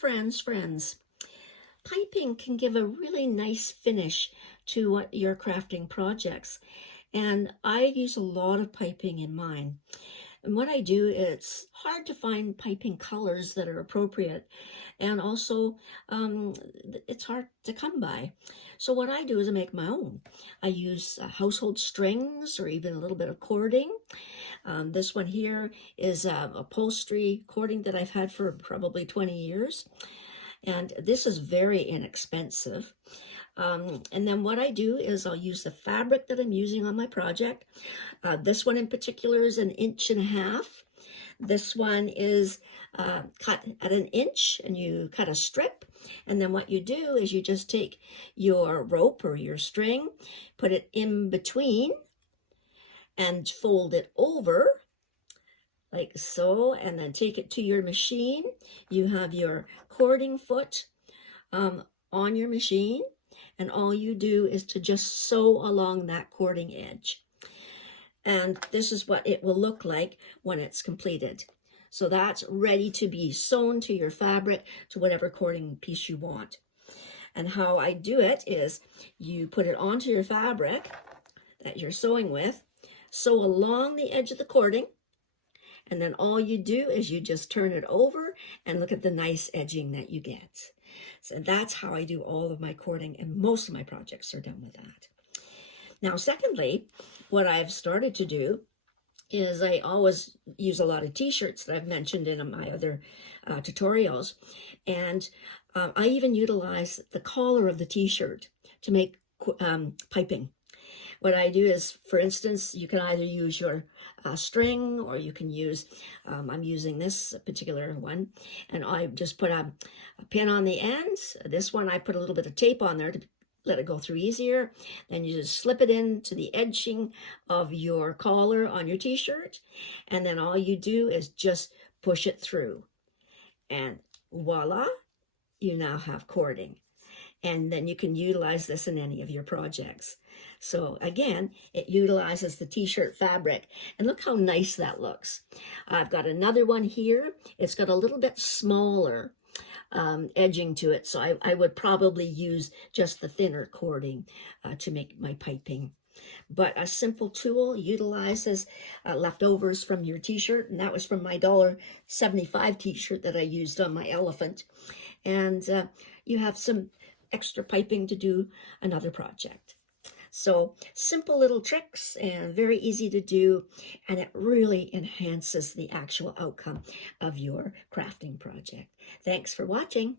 Fran's friends. Piping can give a really nice finish to your crafting projects. And I use a lot of piping in mine. And what I do, it's hard to find piping colors that are appropriate. And also, it's hard to come by. So what I do is I make my own. I use household strings or even a little bit of cording. This one here is upholstery cording that I've had for probably 20 years. And this is very inexpensive. And then what I do is I'll use the fabric that I'm using on my project. This one in particular is 1.5 inches. This one is cut at 1 inch, and you cut a strip. And then what you do is you just take your rope or your string, put it in between, and fold it over like so, and then take it to your machine. You have your cording foot on your machine, and all you do is to just sew along that cording edge. And this is what it will look like when it's completed. So that's ready to be sewn to your fabric, to whatever cording piece you want. And how I do it is you put it onto your fabric that you're sewing with, sew along the edge of the cording, and then all you do is you just turn it over and look at the nice edging that you get. So that's how I do all of my cording, and most of my projects are done with that. Now, secondly, what I've started to do is I always use a lot of t-shirts that I've mentioned in my other tutorials. And I even utilize the collar of the t-shirt to make piping. What I do is, for instance, you can either use your string, or you can use, I'm using this particular one, and I just put a pin on the ends. This one, I put a little bit of tape on there to let it go through easier. Then you just slip it into the edging of your collar on your t-shirt, and then all you do is just push it through. And voila, you now have cording. And then you can utilize this in any of your projects. So again, it utilizes the t-shirt fabric. And look how nice that looks. I've got another one here. It's got a little bit smaller edging to it. So I would probably use just the thinner cording to make my piping. But a simple tool utilizes leftovers from your t-shirt. And that was from my $1.75 t-shirt that I used on my elephant. And you have some extra piping to do another project. So simple little tricks and very easy to do, and it really enhances the actual outcome of your crafting project. Thanks for watching.